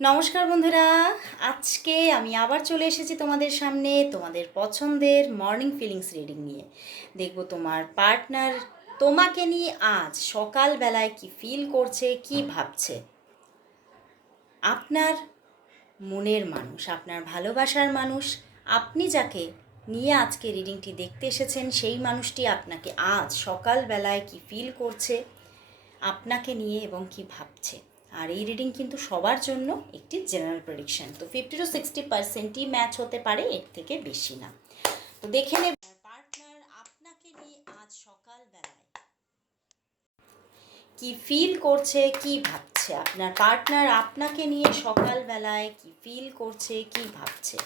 নমস্কার বন্ধুরা, আজকে আমি আবার চলে এসেছি তোমাদের সামনে তোমাদের পছন্দের মর্নিং ফিলিংস রিডিং নিয়ে। দেখব তোমার পার্টনার তোমাকে নিয়ে আজ সকালবেলায় কি ফিল করছে, কি ভাবছে। আপনার মনের মানুষ, আপনার ভালোবাসার মানুষ, আপনি যাকে নিয়ে আজকে রিডিংটি দেখতে এসেছেন সেই মানুষটি আপনাকে আজ সকালবেলায় কি ফিল করছে আপনাকে নিয়ে এবং কি ভাবছে। আর এই রিডিং কিন্তু সবার জন্য একটি জেনারেল প্রেডিকশন, তো 50 to 60%ই ম্যাচ হতে পারে, এর থেকে বেশি না। তো দেখে নেব পার্টনার আপনাকে নিয়ে আজ সকালবেলায় কি ফিল করছে, কি ভাবছে। আপনার পার্টনার আপনাকে নিয়ে সকালবেলায় কি ফিল করছে, কি ভাবছে।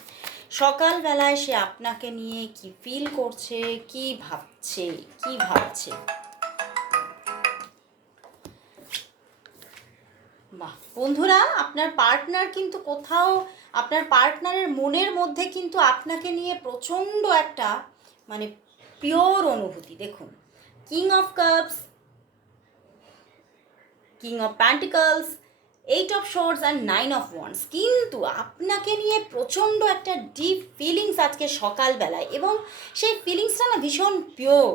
সকালবেলায় সে আপনাকে নিয়ে কি ফিল করছে, কি ভাবছে, কি ভাবছে। বাহ বন্ধুরা, আপনার পার্টনার কিন্তু কোথাও, আপনার পার্টনারের মনের মধ্যে কিন্তু আপনাকে নিয়ে প্রচণ্ড একটা মানে পিওর অনুভূতি। দেখুন, king of cups, king of pentacles, 8 of swords and 9 of wands, কিন্তু আপনাকে নিয়ে প্রচণ্ড একটা ডিপ ফিলিংস আজকে সকালবেলায়, এবং সেই ফিলিংসটা না ভীষণ পিওর।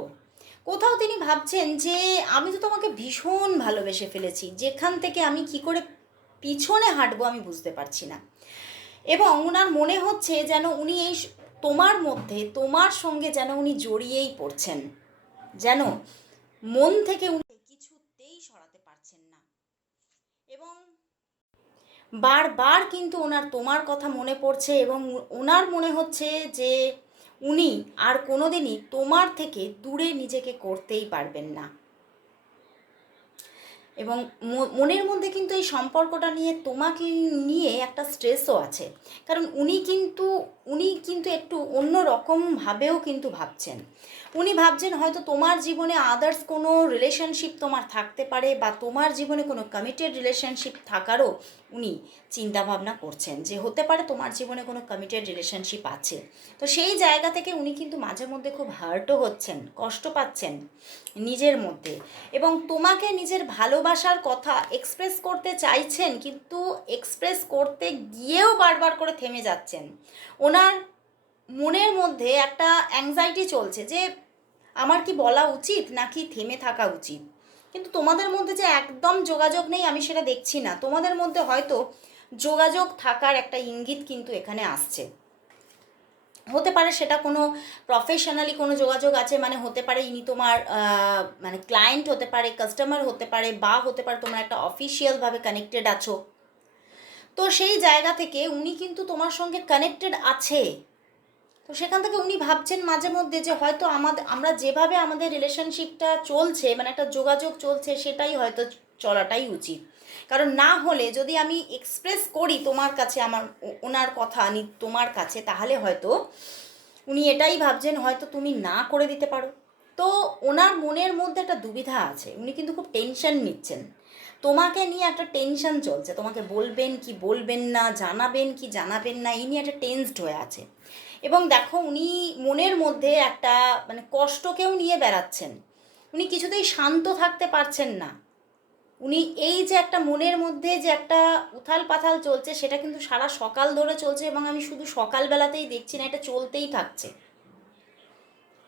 কোথাও তিনি ভাবছেন যে আমি তো তোমাকে ভীষণ ভালোবেসে ফেলেছি, যেখান থেকে আমি কি করে পিছনে হাঁটবো আমি বুঝতে পারছি না। এবং ওনার মনে হচ্ছে যেন উনি এই তোমার মধ্যে, তোমার সঙ্গে যেন উনি জড়িয়েই পড়ছেন, যেন মন থেকে উনি কিছুতেই সরাতে পারছেন না। এবং বারবার কিন্তু ওনার তোমার কথা মনে পড়ছে, এবং ওনার মনে হচ্ছে যে উনি আর কোনোদিনই তোমার থেকে দূরে নিজেকে করতেই পারবেন না। এবং মনের মধ্যে কিন্তু এই সম্পর্কটা নিয়ে তোমাকে নিয়ে একটা স্ট্রেসও আছে, কারণ উনি কিন্তু একটু অন্য রকমভাবেও কিন্তু ভাবছেন। উনি ভাবছেন হয়তো তোমার জীবনে আদার্স কোনো রিলেশনশিপ তোমার থাকতে পারে, বা তোমার জীবনে কোনো কমিটেড রিলেশনশিপ থাকারও উনি চিন্তাভাবনা করছেন, যে হতে পারে তোমার জীবনে কোনো কমিটেড রিলেশনশিপ আছে। তো সেই জায়গা থেকে উনি কিন্তু মাঝে মধ্যে খুব হার্টও হচ্ছেন, কষ্ট পাচ্ছেন নিজের মধ্যে, এবং তোমাকে নিজের ভালোবাসার কথা এক্সপ্রেস করতে চাইছেন, কিন্তু এক্সপ্রেস করতে গিয়েও বারবার করে থেমে যাচ্ছেন। ওনার মনের মধ্যে একটা অ্যাংজাইটি চলছে যে আমার কি বলা উচিত নাকি থেমে থাকা উচিত। কিন্তু তোমাদের মধ্যে যে একদম যোগাযোগ নেই আমি সেটা দেখছি না, তোমাদের মধ্যে হয়তো যোগাযোগ থাকার একটা ইঙ্গিত কিন্তু এখানে আসছে। হতে পারে সেটা কোনো প্রফেশনালি কোনো যোগাযোগ আছে, মানে হতে পারে ইনি তোমার মানে ক্লায়েন্ট হতে পারে, কাস্টমার হতে পারে, বা হতে পারে তোমরা একটা অফিসিয়ালভাবে কানেক্টেড আছো। তো সেই জায়গা থেকে উনি কিন্তু তোমার সঙ্গে কানেক্টেড আছে। তো সেখান থেকে উনি ভাবছেন মাঝে মধ্যে যে হয়তো আমরা যেভাবে আমাদের রিলেশনশিপটা চলছে, মানে একটা যোগাযোগ চলছে, সেটাই হয়তো চলাটাই উচিত। কারণ না হলে যদি আমি এক্সপ্রেস করি তোমার কাছে আমার ওনার কথা আমি তোমার কাছে, তাহলে হয়তো উনি এটাই ভাবছেন হয়তো তুমি না করে দিতে পারো। তো ওনার মনের মধ্যে একটা দুবিধা আছে, উনি কিন্তু খুব টেনশন নিচ্ছেন, তোমাকে নিয়ে একটা টেনশন চলছে, তোমাকে বলবেন কি বলবেন না, জানাবেন কি জানাবেন না, এই নিয়ে একটা টেনসড হয়ে আছে। এবং দেখো উনি মনের মধ্যে একটা মানে কষ্টকেও নিয়ে বেড়াচ্ছেন, উনি কিছুতেই শান্ত থাকতে পারছেন না। উনি এই যে একটা মনের মধ্যে যে একটা উথাল পাথাল চলছে, সেটা কিন্তু সারা সকাল ধরে চলছে, এবং আমি শুধু সকালবেলাতেই দেখছি না, এটা চলতেই থাকছে।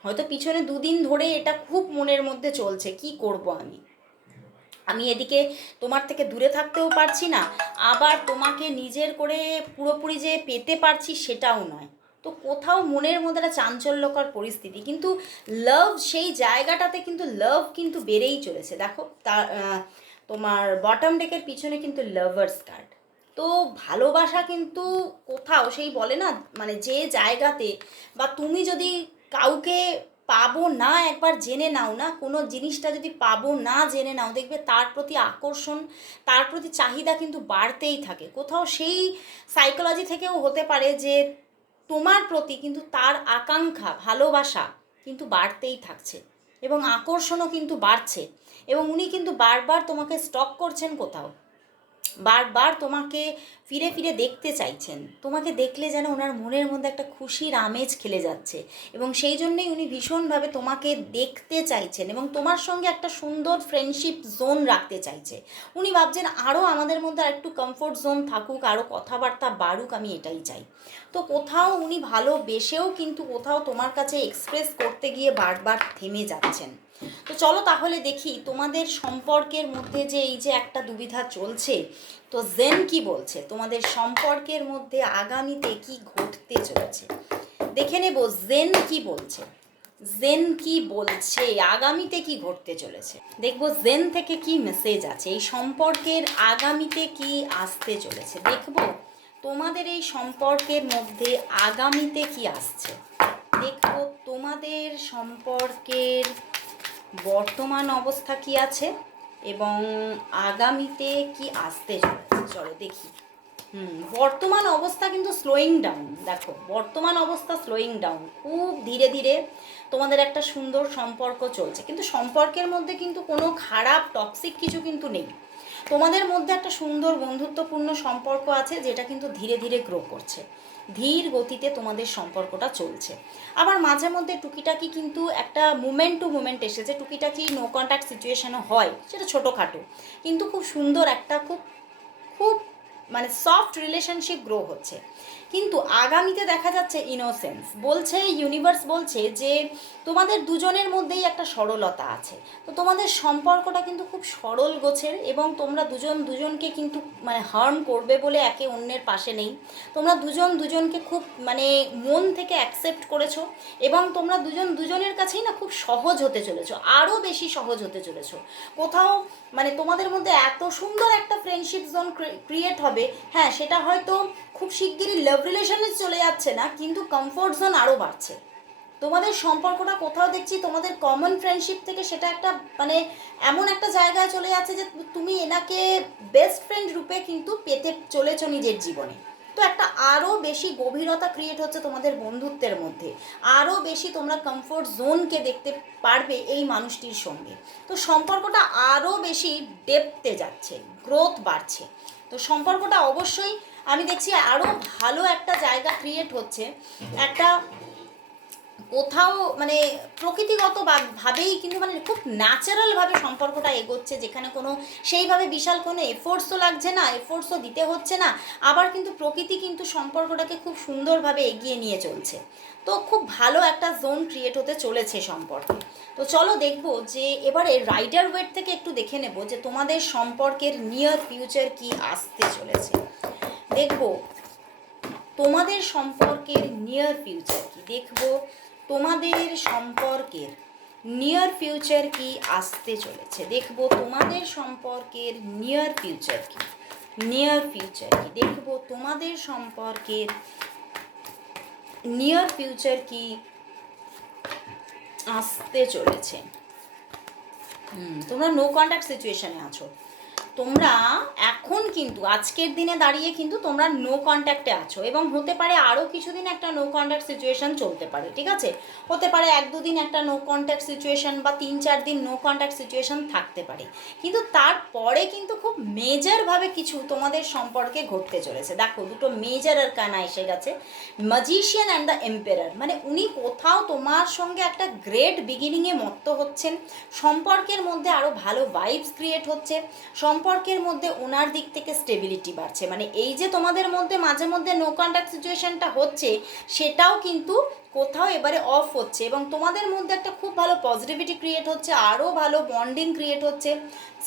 হয়তো পিছনে দুদিন ধরে এটা খুব মনের মধ্যে চলছে, কি করব আমি আমি এদিকে তোমার থেকে দূরে থাকতেও পারছি না, আবার তোমাকে নিজের করে পুরোপুরি যে পেতে পারছি সেটাও নয়। তো কোথাও মনের মধ্যে একটা চাঞ্চল্যকর পরিস্থিতি, কিন্তু লাভ সেই জায়গাটাতে কিন্তু লাভ কিন্তু বেড়েই চলেছে। দেখো তার তোমার বটম ডেকের পিছনে কিন্তু লাভার্স কার্ড। তো ভালোবাসা কিন্তু কোথাও সেই বলে না, মানে যে জায়গাতে, বা তুমি যদি কাউকে পাবো না একবার জেনে নাও না, কোনো জিনিসটা যদি পাবো না জেনে নাও, দেখবে তার প্রতি আকর্ষণ, তার প্রতি চাহিদা কিন্তু বাড়তেই থাকে। কোথাও সেই সাইকোলজি থেকেও হতে পারে যে তোমার প্রতি কিন্তু তার আকাঙ্ক্ষা, ভালোবাসা কিন্তু বাড়তেই থাকছে, এবং আকর্ষণও কিন্তু বাড়ছে, এবং উনি কিন্তু বারবার তোমাকে স্টক করছেন কোথাও। বারবার তোমাকে ফিরে ফিরে দেখতে চাইছেন, তোমাকে দেখলে যেন ওনার মনের মধ্যে একটা খুশির আমেজ খেলে যাচ্ছে, এবং সেই জন্যেই উনি ভীষণভাবে তোমাকে দেখতে চাইছেন এবং তোমার সঙ্গে একটা সুন্দর ফ্রেন্ডশিপ জোন রাখতে চাইছে। উনি ভাবছেন আরও আমাদের মধ্যে আর একটু কমফোর্ট জোন থাকুক, আরও কথাবার্তা বাড়ুক, আমি এটাই চাই। তো কোথাও উনি ভালোবেসেও কিন্তু কোথাও তোমার কাছে এক্সপ্রেস করতে গিয়ে বারবার থেমে যাচ্ছেন। তো চলো তাহলে দেখি তোমাদের সম্পর্কের মধ্যে যে এই যে একটা দুবিধা চলছে, তো জেন কি বলছে তোমাদের সম্পর্কের মধ্যে আগামীতে কি ঘটতে চলেছে। দেখে নেব জেন কি বলছে। জেন কি বলছে, আগামীতে কি ঘটতে চলেছে, দেখবো জেন থেকে কি মেসেজ আছে, এই সম্পর্কের আগামীতে কি আসতে চলেছে। দেখবো তোমাদের এই সম্পর্কের মধ্যে আগামীতে কি আসছে। দেখবো তোমাদের সম্পর্কের বর্তমান অবস্থা কি আছে এবং আগামীতে কি আসতে চলেছে। চলো দেখি। বর্তমান অবস্থা কিন্তু স্লোয়িং ডাউন। দেখো বর্তমান অবস্থা স্লোয়িং ডাউন, খুব ধীরে ধীরে তোমাদের একটা সুন্দর সম্পর্ক চলছে, কিন্তু সম্পর্কের মধ্যে কিন্তু কোনো খারাপ টক্সিক কিছু কিন্তু নেই। তোমাদের মধ্যে একটা সুন্দর বন্ধুত্বপূর্ণ সম্পর্ক আছে, যেটা কিন্তু ধীরে ধীরে গ্রো করছে, ধীর গতিতে তোমাদের সম্পর্কটা চলছে। আবার মাঝে মধ্যে টুকিটাকি কিন্তু একটা মুমেন্ট টু মুমেন্ট এসেছে, টুকিটাকি নো কন্ট্যাক্ট সিচুয়েশনও হয়, সেটা ছোটোখাটো, কিন্তু খুব সুন্দর একটা খুব খুব মানে সফট রিলেশনশিপ গ্রো হচ্ছে। কিন্তু আগামীতে দেখা যাচ্ছে ইনোসেন্স বলছে, ইউনিভার্স বলছে যে তোমাদের দুজনের মধ্যেই একটা সরলতা আছে। তো তোমাদের সম্পর্কটা কিন্তু খুব সরল গোছের, এবং তোমরা দুজন দুজনকে কিন্তু মানে হার্ম করবে বলে একে অন্যের পাশে নেই। তোমরা দুজন দুজনকে খুব মানে মন থেকে অ্যাকসেপ্ট করেছো, এবং তোমরা দুজন দুজনের কাছেই না খুব সহজ হতে চলেছো, আরও বেশি সহজ হতে চলেছো। কোথাও মানে তোমাদের মধ্যে এত সুন্দর একটা ফ্রেন্ডশিপ জোন ক্রিয়েট হবে, হ্যাঁ সেটা হয়তো খুব শিগগিরই লাভ রিলেশনে চলে যাচ্ছে না, কিন্তু কমফোর্ট জোন আরও বাড়ছে। তোমাদের সম্পর্কটা কোথাও দেখছি তোমাদের কমন ফ্রেন্ডশিপ থেকে সেটা একটা মানে এমন একটা জায়গায় চলে যাচ্ছে যে তুমি এনাকে বেস্ট ফ্রেন্ড রূপে কিন্তু পেতে চলেছো নিজের জীবনে। তো একটা আরও বেশি গভীরতা ক্রিয়েট হচ্ছে তোমাদের বন্ধুত্বের মধ্যে, আরও বেশি তোমরা কমফোর্ট জোনকে দেখতে পারবে এই মানুষটির সঙ্গে। তো সম্পর্কটা আরও বেশি ডেপথে যাচ্ছে, গ্রোথ বাড়ছে। তো সম্পর্কটা অবশ্যই আমি দেখছি আরও ভালো একটা জায়গা ক্রিয়েট হচ্ছে, একটা কোথাও মানে প্রকৃতিগত ভাবেই কিন্তু মানে খুব ন্যাচারালভাবে সম্পর্কটা এগোচ্ছে, যেখানে কোনো সেইভাবে বিশাল কোনো এফোর্টসও লাগছে না, এফোর্টসও দিতে হচ্ছে না। আবার কিন্তু প্রকৃতি কিন্তু সম্পর্কটাকে খুব সুন্দরভাবে এগিয়ে নিয়ে চলছে। তো খুব ভালো একটা জোন ক্রিয়েট হতে চলেছে সম্পর্কে। তো চলো দেখবো যে এবারে রাইডার ওয়েট থেকে একটু দেখে নেব যে তোমাদের সম্পর্কের নিয়ার ফিউচার কি আসতে চলেছে। দেখবো তোমাদের সম্পর্কের নিয়ার ফিউচার কি, দেখবো তোমাদের সম্পর্কের নিয়ার ফিউচার কি আসতে চলেছে। দেখবো তোমাদের সম্পর্কের নিয়ার ফিউচার কি, নিয়ার ফিউচার কি, দেখবো তোমাদের সম্পর্কের নিয়ার ফিউচার কি আসতে চলেছে। তোমরা নো কন্ট্যাক্ট সিচুয়েশনে আছো, তোমরা এখন কিন্তু আজকের দিনে দাঁড়িয়ে কিন্তু তোমরা নো কন্ট্যাক্টে আছো, এবং হতে পারে আরও কিছুদিন একটা নো কন্ট্যাক্ট সিচুয়েশান চলতে পারে, ঠিক আছে। হতে পারে 1-2 দিন একটা নো কন্ট্যাক্ট সিচুয়েশান বা 3-4 দিন নো কন্ট্যাক্ট সিচুয়েশান থাকতে পারে, কিন্তু তারপরে কিন্তু খুব মেজরভাবে কিছু তোমাদের সম্পর্কে ঘটতে চলেছে। দেখো দুটো মেজর আর কানা এসে গেছে, ম্যাজিশিয়ান অ্যান্ড দ্য এম্পেরার, মানে উনি কোথাও তোমার সঙ্গে একটা গ্রেট বিগিনিংয়ে মত্ত হচ্ছেন, সম্পর্কের মধ্যে আরও ভালো ভাইবস ক্রিয়েট হচ্ছে, সম্পর্কের মধ্যে ওনার দিক থেকে স্টেবিলিটি বাড়ছে। মানে এই যে তোমাদের মধ্যে মাঝে মধ্যে নো কন্ট্যাক্ট সিচুয়েশনটা হচ্ছে, সেটাও কিন্তু কোথাও এবারে অফ হচ্ছে, এবং তোমাদের মধ্যে একটা খুব ভালো পজিটিভিটি ক্রিয়েট হচ্ছে, আরও ভালো বন্ডিং ক্রিয়েট হচ্ছে,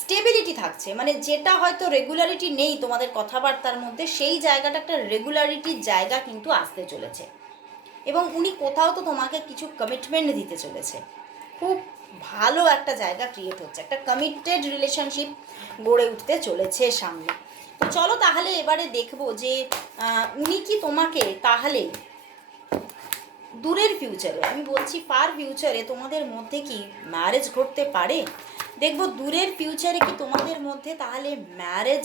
স্টেবিলিটি থাকছে। মানে যেটা হয়তো রেগুলারিটি নেই তোমাদের কথাবার্তার মধ্যে, সেই জায়গাটা একটা রেগুলারিটির জায়গা কিন্তু আসতে চলেছে, এবং উনি কোথাও তো তোমাকে কিছু কমিটমেন্ট দিতে চলেছে। খুব ভালো একটা জায়গা ক্রিয়েট হচ্ছে, একটা কমিটেড রিলেশনশিপ গড়ে উঠতে চলেছে সামনে। তো চলো তাহলে এবারে দেখবো যে উনি কি তোমাকে তাহলে দূরের ফিউচারে, আমি বলছি ফার ফিউচারে তোমাদের মধ্যে কি ম্যারেজ ঘটতে পারে। দেখবো দূরের ফিউচারে কি তোমাদের মধ্যে তাহলে ম্যারেজ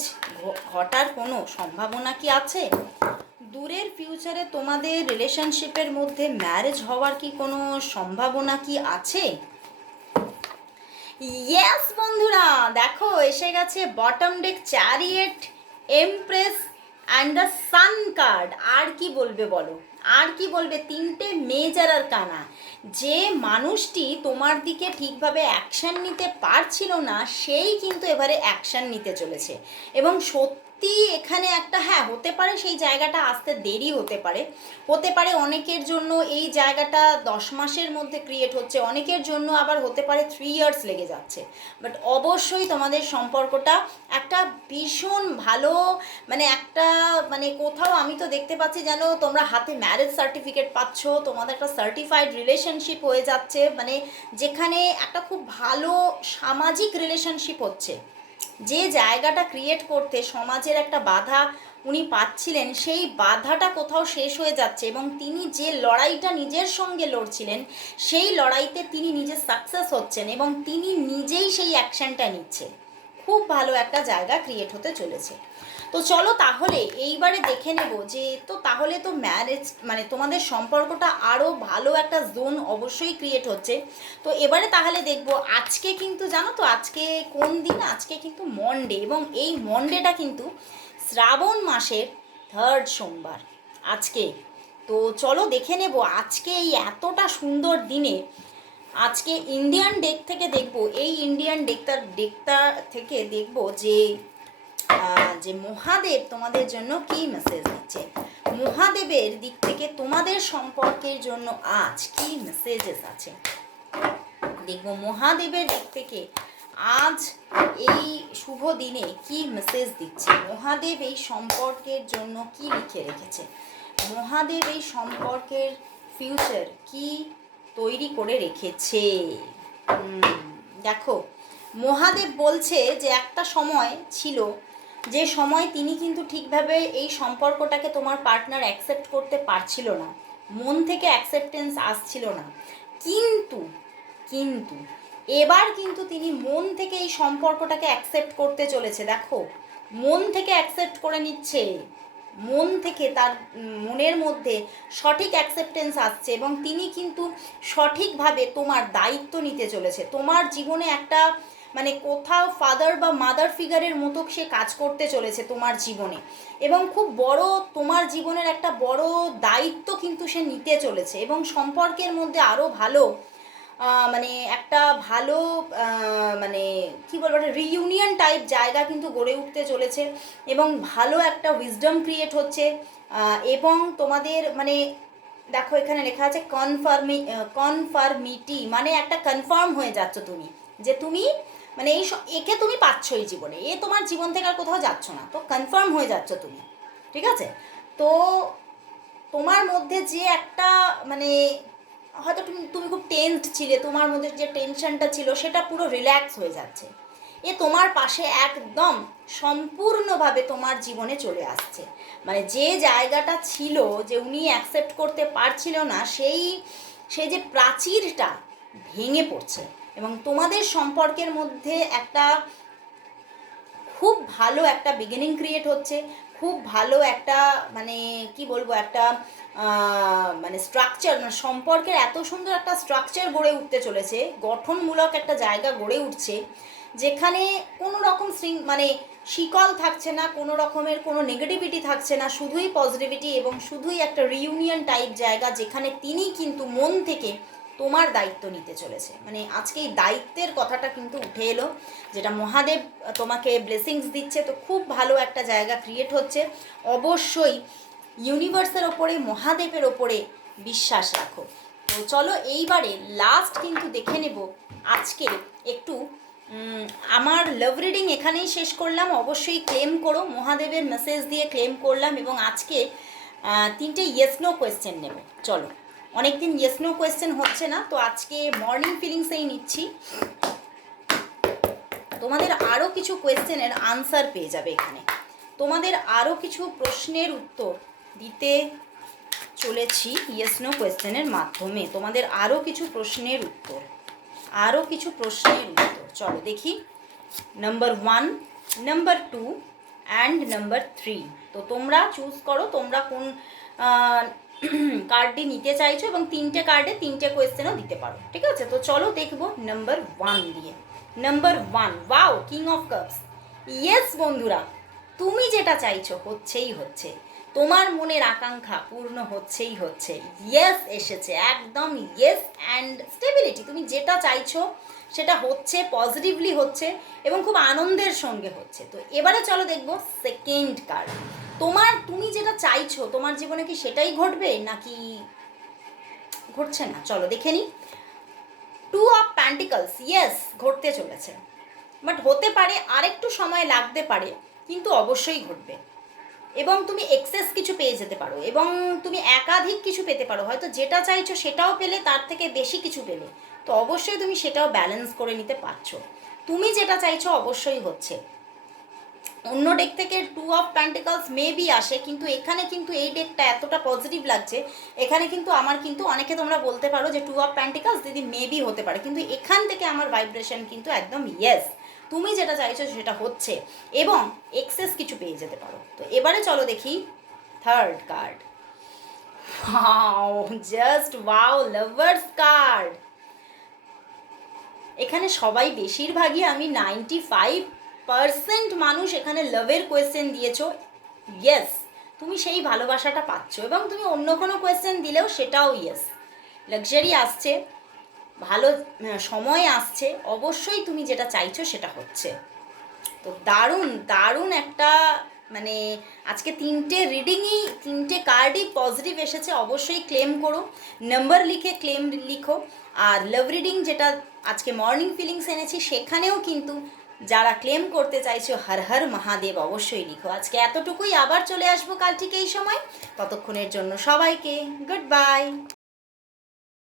ঘটার কোনো সম্ভাবনা কি আছে। দূরের ফিউচারে তোমাদের রিলেশনশিপের মধ্যে ম্যারেজ হওয়ার কি কোনো সম্ভাবনা কি আছে। ইয়েস বন্ধুরা, দেখো এসে গেছে bottom deck chariot empress and the sun card. আর কি বলবে বলো, আর কি বলবে? তিনটে মেজর আর কানা। যে মানুষটি তোমার দিকে ঠিকভাবে অ্যাকশান নিতে পারছিল না, সেই কিন্তু এবারে অ্যাকশান নিতে চলেছে। এবং সত্যি এখানে একটা, হ্যাঁ হতে পারে সেই জায়গাটা আসতে দেরি হতে পারে, হতে পারে অনেকের জন্য এই জায়গাটা 10 মাসের মধ্যে ক্রিয়েট হচ্ছে, অনেকের জন্য আবার হতে পারে 3 ইয়ার্স লেগে যাচ্ছে। বাট অবশ্যই তোমাদের সম্পর্কটা একটা ভীষণ ভালো, মানে একটা, মানে কোথাও আমি তো দেখতে পাচ্ছি যেন তোমরা হাতে ম্যারেজ সার্টিফিকেট পাচ্ছ, তোমাদের একটা সার্টিফাইড রিলেশনশিপ হয়ে যাচ্ছে, মানে যেখানে একটা খুব ভালো সামাজিক রিলেশনশিপ হচ্ছে। যে জায়গাটা ক্রিয়েট করতে সমাজের একটা বাধা উনি পাচ্ছিলেন, সেই বাধাটা কোথাও শেষ হয়ে যাচ্ছে এবং তিনি যে লড়াইটা নিজের সঙ্গে লড়ছিলেন, সেই লড়াইতে তিনি নিজে সাকসেস হচ্ছেন এবং তিনি নিজেই সেই অ্যাকশনটা নিচ্ছে। খুব ভালো একটা জায়গা ক্রিয়েট হতে চলেছে। তো চলো তাহলে এইবারে দেখে নেব যে, তো তাহলে তো ম্যারেজ মানে তোমাদের সম্পর্কটা আরও ভালো একটা জোন অবশ্যই ক্রিয়েট হচ্ছে। তো এবারে তাহলে দেখব, আজকে কিন্তু জানো তো আজকে কোন দিন? আজকে কিন্তু মনডে, এবং এই মনডেটা কিন্তু শ্রাবণ মাসের 3rd সোমবার আজকে। তো চলো দেখে নেব আজকে এই এতটা সুন্দর দিনে, আজকে ইন্ডিয়ান ডেক থেকে দেখব, এই ইন্ডিয়ান ডেকটা থেকে দেখব যে যে মহাদেব তোমাদের জন্য কি মেসেজ দিচ্ছে, মহাদেবের দিক থেকে তোমাদের সম্পর্কের জন্য আজ কি মেসেজেস আছে। দেখব মহাদেবের দিক থেকে আজ এই শুভ দিনে কি মেসেজ দিচ্ছে, মহাদেব এই সম্পর্কের জন্য কি লিখে রেখেছে, মহাদেব এই সম্পর্কের ফিউচার কি তৈরি করে রেখেছে। দেখো মহাদেব বলছে যে একটা সময় ছিল, যে সময় তিনি কিন্তু ঠিকভাবে এই সম্পর্কটাকে তোমার পার্টনার অ্যাকসেপ্ট করতে পারছিল না, মন থেকে অ্যাকসেপ্টেন্স আসছিল না, কিন্তু কিন্তু এবার কিন্তু তিনি মন থেকে এই সম্পর্কটাকে অ্যাকসেপ্ট করতে চলেছে। দেখো মন থেকে অ্যাকসেপ্ট করে নিচ্ছে, মন থেকে তার মনের মধ্যে সঠিক অ্যাকসেপ্টেন্স আসছে এবং তিনি কিন্তু সঠিকভাবে তোমার দায়িত্ব নিতে চলেছে। তোমার জীবনে একটা মানে কোথাও ফাদার বা মাদার ফিগারের মতো সে কাজ করতে চলেছে তোমার জীবনে, এবং খুব বড় তোমার জীবনের একটা বড় দায়িত্ব কিন্তু সে নিতে চলেছে, এবং সম্পর্কের মধ্যে আরও ভালো মানে একটা ভালো মানে কী বলবো, একটা রিইউনিয়ন টাইপ জায়গা কিন্তু গড়ে উঠতে চলেছে এবং ভালো একটা উইজডম ক্রিয়েট হচ্ছে। এবং তোমাদের মানে দেখো এখানে লেখা আছে কনফার্মিটি, মানে একটা কনফার্ম হয়ে যাচ্ছ তুমি, যে তুমি মানে একে তুমি পাচ্ছই জীবনে, এ তোমার জীবন থেকে আর কোথাও যাচ্ছ না, তো কনফার্ম হয়ে যাচ্ছ তুমি, ঠিক আছে। তো তোমার মধ্যে যে একটা মানে হয়তো তুমি খুব টেনসড ছিলে, তোমার মধ্যে যে টেনশনটা ছিল সেটা পুরো রিল্যাক্স হয়ে যাচ্ছে, এ তোমার পাশে একদম সম্পূর্ণভাবে তোমার জীবনে চলে আসছে। মানে যে জায়গাটা ছিল যে উনি অ্যাকসেপ্ট করতে পারছিল না, সেই যে প্রাচীরটা ভেঙে পড়ছে এবং তোমাদের সম্পর্কের মধ্যে একটা খুব ভালো একটা বিগিনিং ক্রিয়েট হচ্ছে, খুব ভালো একটা মানে কি বলবো, একটা মানে স্ট্রাকচার, মানে সম্পর্কের এত সুন্দর একটা স্ট্রাকচার গড়ে উঠতে চলেছে, গঠনমূলক একটা জায়গা গড়ে উঠছে, যেখানে কোনো রকম মানে শিকল থাকছে না, কোনো রকমের কোনো নেগেটিভিটি থাকছে না, শুধুই পজিটিভিটি এবং শুধুই একটা রিইউনিয়ন টাইপ জায়গা, যেখানে তিনি কিন্তু মন থেকে তোমার দায়িত্ব নিতে চলেছে। মানে আজকে এই দায়িত্বের কথাটা কিন্তু উঠে এলো, যেটা মহাদেব তোমাকে ব্লেসিংস দিচ্ছে। তো খুব ভালো একটা জায়গা ক্রিয়েট হচ্ছে। অবশ্যই ইউনিভার্সের ওপরে, মহাদেবের ওপরে বিশ্বাস রাখো। তো চলো এইবারে লাস্ট কিন্তু দেখে নেব আজকে একটু আমার লাভ রিডিং এখানেই শেষ করলাম। অবশ্যই ক্লেম করো, মহাদেবের মেসেজ দিয়ে ক্লেম করলাম, এবং আজকে 3টে ইয়েস নো কোয়েশ্চেন নেব। চলো, অনেকদিন ইয়েস নো কোয়েশ্চেন হচ্ছে না, তো আজকে মর্নিং ফিলিংসেই নিচ্ছি। তোমাদের আরও কিছু কোয়েশ্চেনের আনসার পেয়ে যাবে এখানে, তোমাদের আরও কিছু প্রশ্নের উত্তর দিতে চলেছি ইয়েস নো কোয়েশ্চেনের মাধ্যমে। তোমাদের আরও কিছু প্রশ্নের উত্তর, চলো দেখি। Number 1, number 2 and number 3। তো তোমরা চুজ করো তোমরা কোন কার্ডটি নিতে চাইছো, এবং 3টে কার্ডে 3টে কোয়েশ্চেনও দিতে পারো, ঠিক আছে। তো চলো দেখবো নাম্বার 1 দিয়ে। Number 1, wow, king of cups. Yes বন্ধুরা, তুমি যেটা চাইছো হচ্ছেই হচ্ছে, তোমার মনের আকাঙ্ক্ষা পূর্ণ হচ্ছেই হচ্ছে। ইয়েস এসেছে, একদম ইয়েস অ্যান্ড স্টেবিলিটি। তুমি যেটা চাইছো সেটা হচ্ছে, পজিটিভলি হচ্ছে এবং খুব আনন্দের সঙ্গে হচ্ছে। তো এবারে চলো দেখবো সেকেন্ড কার্ড। তুমি যেটা চাইছো তোমার জীবনে কি সেটাই ঘটবে নাকি ঘটছে না? চলো দেখে নিই। টু অফ প্যান্টিকলস, ইয়েস ঘটতে চলেছে, বাট হতে পারে আরেকটু সময় লাগতে পারে, কিন্তু অবশ্যই ঘটবে। এবং তুমি এক্সেস কিছু পেয়ে যেতে পারো, এবং তুমি একাধিক কিছু পেতে পারো, হয়তো যেটা চাইছো সেটাও পেলে, তার থেকে বেশি কিছু পেলে। তো অবশ্যই তুমি সেটাও ব্যালেন্স করে নিতে পারছো। তুমি যেটা চাইছো অবশ্যই হচ্ছে। অন্য ডেক থেকে টু অফ প্যান্টিকলস মেবি আসে, কিন্তু এখানে কিন্তু এই ডেকটা এতটা পজিটিভ লাগছে, এখানে কিন্তু আমার কিন্তু অনেকে তোমরা বলতে পারো যে টু অফ প্যান্টিকলস দিদি মেবি হতে পারে, কিন্তু এখান থেকে আমার ভাইব্রেশন কিন্তু একদম ইয়েস, তুমি যেটা চাইছো সেটা হচ্ছে এবং এক্সেস কিছু পেয়ে যেতে পারো। তো এবারে চলো দেখি third card. Wow, just wow, lovers card. এখানে সবাই বেশিরভাগই আমি 95% মানুষ এখানে লাভের কোয়েশ্চেন দিয়েছো। ইয়েস, তুমি সেই ভালোবাসাটা পাচ্ছ এবং তুমি অন্য কোনো কোয়েশ্চেন দিলেও সেটাও ইয়েস। লাক্সারি আসছে, ভালো সময় আসছে, অবশ্যই তুমি যেটা চাইছো সেটা হচ্ছে। তো দারুণ দারুণ একটা মানে আজকে তিনটে কার্ডই পজিটিভ এসেছে। অবশ্যই ক্লেম করো, নাম্বার লিখে ক্লেম লিখো। আর লাভ রিডিং যেটা আজকে মর্নিং ফিলিংস এনেছি সেখানেও কিন্তু যারা ক্লেম করতে চাইছো হর হর মহাদেব অবশ্যই লিখো। আজকে এতটুকুই, আবার চলে আসবো কাল ঠিক এই সময়। ততক্ষণের জন্য সবাইকে গুড বাই।